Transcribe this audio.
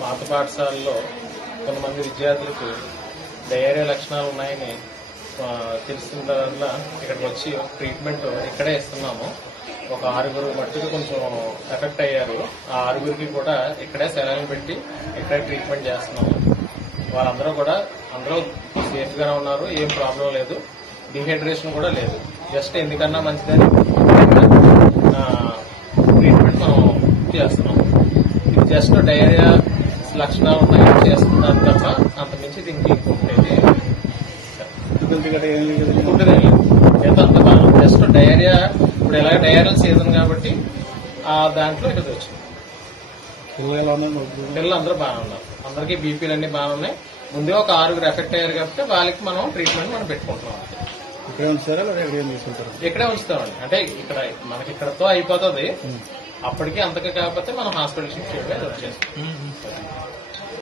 పాత పాఠశాలలో కొంతమంది విద్యార్థులకు డయేరియా లక్షణాలు ఉన్నాయని తెలిసిన వల్ల ఇక్కడికి వచ్చి ట్రీట్మెంట్ ఇక్కడే ఇస్తున్నాము. ఒక 6 మట్టుకు కొంచెం ఎఫెక్ట్ అయ్యారు. ఆ 6 కూడా ఇక్కడే సెలైన్ పెట్టి ఇక్కడే ట్రీట్మెంట్ చేస్తున్నాము. వాళ్ళందరూ కూడా అందరూ సేఫ్ గానే ఉన్నారు. ఏం ప్రాబ్లం లేదు. డిహైడ్రేషన్ కూడా లేదు. జస్ట్ ఎందుకన్నా మంచిదని ట్రీట్మెంట్ మనం చేస్తున్నాం. ఇది జస్ట్ డయేరియా లక్షణాలు ఉన్నాయని చేస్తున్నారు తప్ప అంతమించి దీనికి ఉంటుంది. అంత బాగా జస్ట్ డయేరియా ఇప్పుడు ఎలాగ డయేరియల్ సీజన్ కాబట్టి ఆ దాంట్లో ఇక్కడ వచ్చింది. పిల్లలు అందరూ బాగా ఉన్నారు. అందరికీ బీపీలు అన్ని బాగా ఉన్నాయి. ముందే ఒక 6 ఎఫెక్ట్ అయ్యారు కాబట్టి వాళ్ళకి మనం ట్రీట్మెంట్ మనం పెట్టుకుంటున్నాం. ఇక్కడే ఉంచుతామండి. అంటే ఇక్కడ మనకి ఇక్కడతో అయిపోతుంది. అప్పటికి అంతగా కాకపోతే మనం హాస్పిటల్ షిఫ్ట్ చేయడం వచ్చేస్తాం.